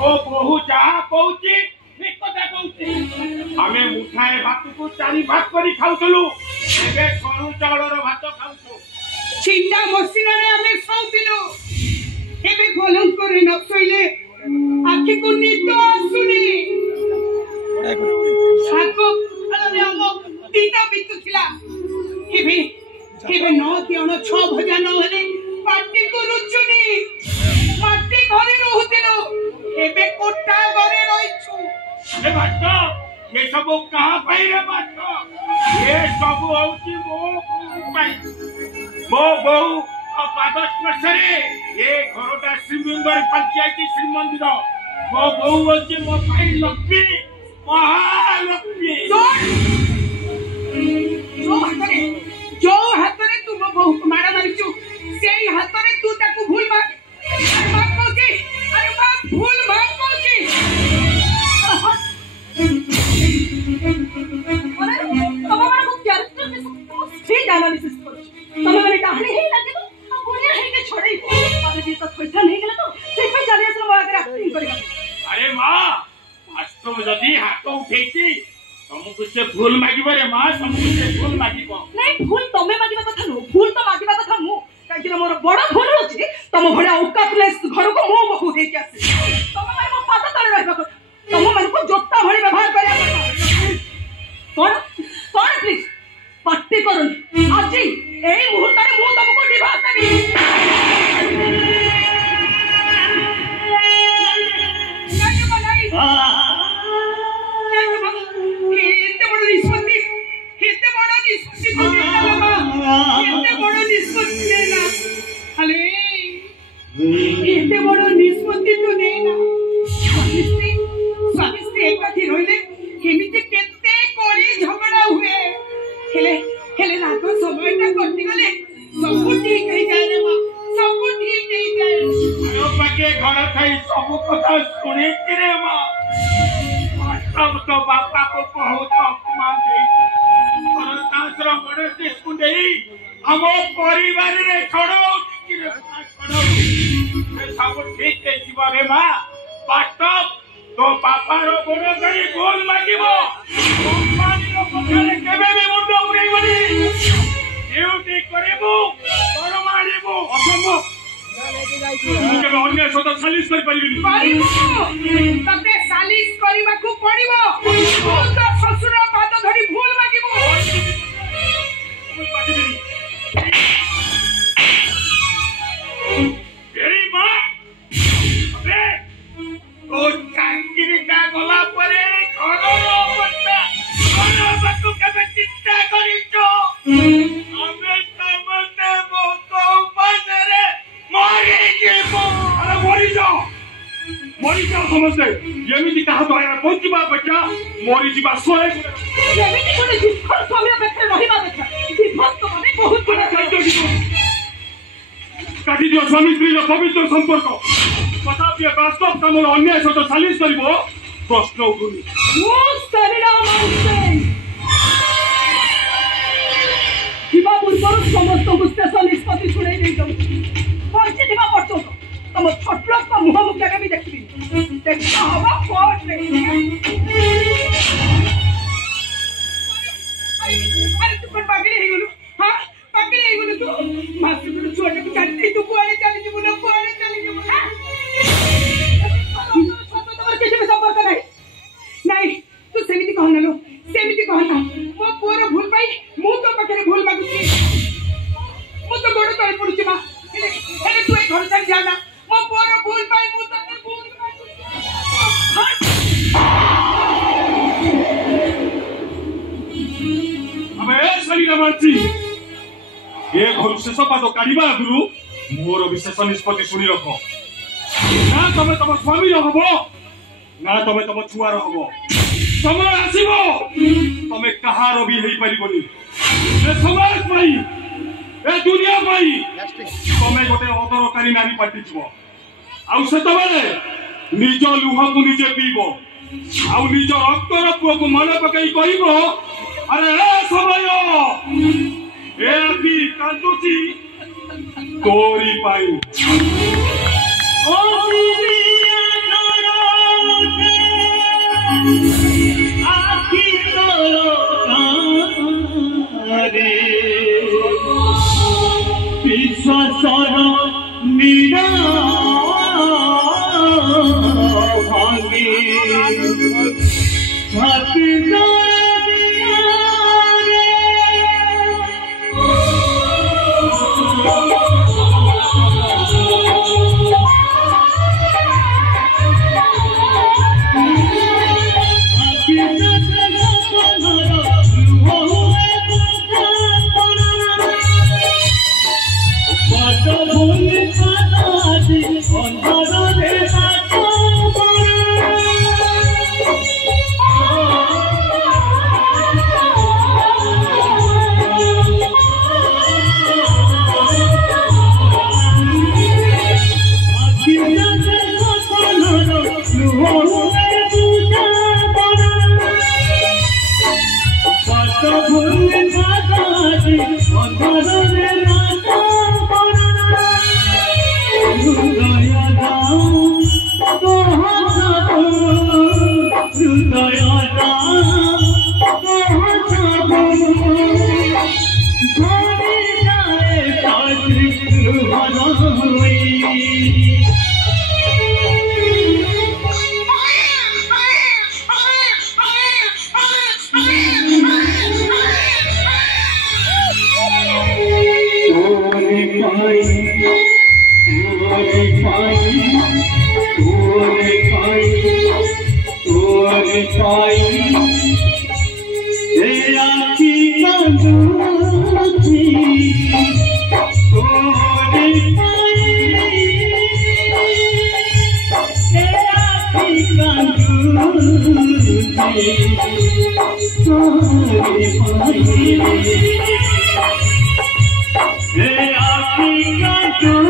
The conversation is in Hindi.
ओ बहु जहा कहूची ठीक कथा कहूची आमे मुठाए भात को चारि भात करी खाउतलु एबे सरू चाउलर भात खाउछु चिंता मसिना रे आमे खाउतिलु एबे गोलम करे न सोइले आखि को निद आसुनी साको अरे आमो तीटा बितु थिला एबे एबे न तियण 6 भजा न हेले पार्टी को रुचुनी माटी घरे रहूतिलु एबे कोठा घरे रहिछु ए बात ये सब कहां पाई रे बात ये सब होची मो पाई मो बहु पाद स्पर्श रे ये घरटा श्रीमंदिर पंचायती श्रीमंदिर मो बहु होची मो पाई लक्ष्मी महालक्ष्मी जो हातरे तू मो बहु को मारा मारिछु सेई हातरे तू ताकू भूल मार अरे बात कहूची अरे बात भूल बात कहूची अरे तमरा को कैरेक्टर में ठीक एनालिसिस करो तमरा डाहणी हे लागे तो बुनिया हे के छोड़े अरे जी तो खोटा नहीं गेला तो से पे चले असलो आगे एक्टिंग करेगा अरे मां वास्तव जदी हाथ उठेती तुमको से फूल मागिबो रे मां तुमको से फूल मागिबो नहीं फूल तमे मागिबा कथा नो फूल तो मागिबा कथा मु काई कि मोर बड़ भूल होची तम भड़े औकात प्लेस घर को मो बहु हे के आसी तम मारे मो पाद तले रहबा को तम मन को जोता भड़ी व्यवहार करिया कौन कौन प्लीज पट्टी करूनी आज एई मुहूर्त रे मु तुमको डिवोर्स देबी एते बड़ निष्पत्ति तो नेना स्वामी स्त्री एकथि रहिले केमिते केते कोरी झगड़ा हुए हेले रात समयटा कटि गले सब ठीक हे जाय रे मां सब ठीक हे जाय अरे बाके घर थाई सब कथा सुने रे मां वास्तव तो बापा को बहुत अपमान देई और तासर बड़े देशकु देई हमो परिवार रे छोड़ो कि रे छोड़ो सब ठीक है जीवा रे मां वास्तव तो पापा रो बड़ो करी बोल मागिबो कंपनी रो पछरे केबे भी मुंडो उड़ेइबनी ड्यूटी करिबो तोर मारिबो असंभव केबे अन्य सदा सालिस कर परिबिनी तते सालिस करिबा को पड़िबो तो ससुर पाद धरी भूल मागिबो तेरी मां अबे ओ चांगिरी का गला परे घररो अवस्था घर बतु केबे चिंता करिचो हमें समझते बहुत उपास रे मरी जीवो अरे मरी जाओ समझते येमिति कहा तो यार पहुंच बा बच्चा मरी जीवा सोए येमिति कोने जिखर स्वामी बेखरे रहिबा देखा दिवस तो माने बहुत बड़ा काटी दियो स्वामी स्त्री रो पवित्र संपर्क तथापि वास्तव तमर अन्याय सहित सालिस करिवो प्रश्न उठुनी वो शरीरा मानसे दिवा पूर्व समस्त गुस्सा निष्पत्ति छुड़े नहीं दो पहुंचे दिवा पड़तो तम छोटलो का मुह मुख के भी देखबी देखा हवा कोट नहीं अरे तू कोन पागल हे गेलु हां पागल हे गेलु तू मासुर छोटे को छाड़ी तू कोरे चली जीवो न कोरे चली जीवो हां छोटो तमर केसे में संपर्क नहीं तू सेमिति कहना लो सेमिति कहना मो पोर भूल पाई मु तो पकरे भूल मागुची मु तो गोड़ तळे पडुची मा हेले तू ए घर से जाना मो पोर भूल पाई मु तो भूल अबे शरीर मानसी ए घर से सपादो काढिबा गुरु मोर विशेष निष्पत्ति सुनि रखो ना तमे तम स्वामी रहबो ना तमे तम छुआ रहबो समय आसीबो तमे कहारो भी हेई परिबोनी ए समाज पाई ए दुनिया पाई तमे गोटे अदरकारी नारी पाटी छिबो आउ सेतबेले निज लुह को निजे पीबो आउ निज रक्तर पुओ को मन पकई कहिबो अरे ए समय ए अभी कांदुची तोरी पाई ओ दिव्या पाई ए आखी कांदूची तोरे पाई ए आखी कांदूची तोरे पाई ए आखी कांदूची